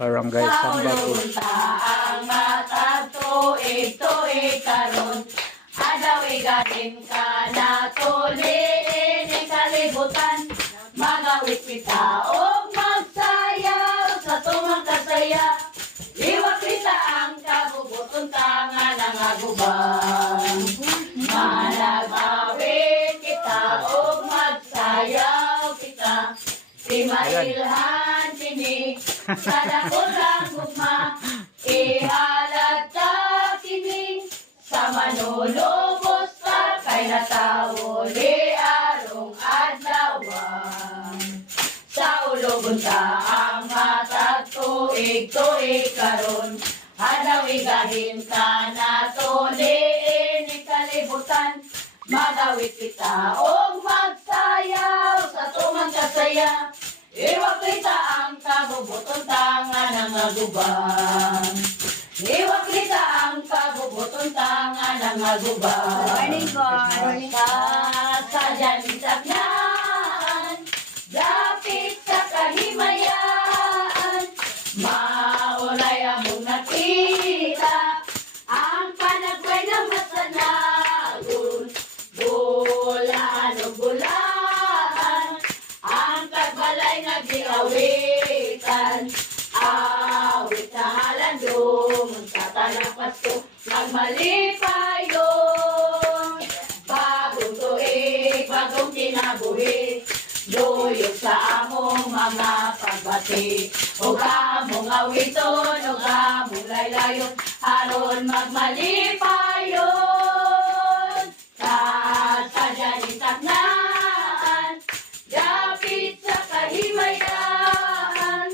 Barangay Sambati. Sa ang matag tuig karon. Adawi gahin ka na tuliin ang kalibutan. Magawit kita o magsayaw sa tumang kasaya. Iwak kita ang kabubuton tangan ng aguban. Managawit kita o magsayaw kita. Si mailhan kini sa dakulang gugma. Ihalat ka kini sa manulubos ka kay natawo di arong adlawan. Sa ulogon ka ang matag tuig karon. Adawi gahin ka na tuliin ang kalibutan. Magawit kita o magsayaw sa tumang kasaya. Iwak kita ang kabubuton tangan ng aguban. Iwak kita ang kabubuton tangan ng aguban. Morning, guys. Sa janisak naan, dapit sa kahimayan. Maulay among nakita ang panagway na masanagon. Bulaan o bulaan ang tagbalay nga giawitan. Awit na halandong sa tanang Pasko magmalipayon. Bagong tuig, bagong kinabuhi, luyog sa among mga pagbati. Ug among awiton, ug among laylayon, aron magmalipayon. Sa janisak naan, dapit sa kahimayan.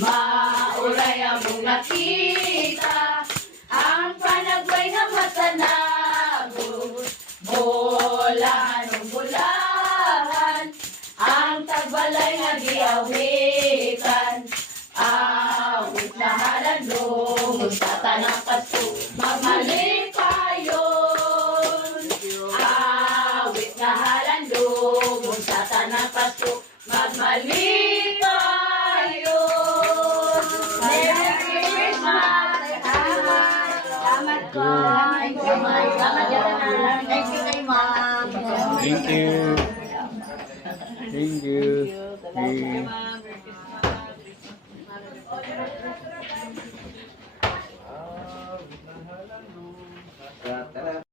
Maulay among nakita ang panagway nga masanagon. Bulahan o bulahan ang tagbalay nga giawitan. Awit na halandong sa tanang Pasko magmalipayon. Awit na halandong sa tanang Pasko magmalipayon. Merry Christmas! Salamat po. Salamat yan. Thank you kay ma'am. Thank you. Thank you. Salamat.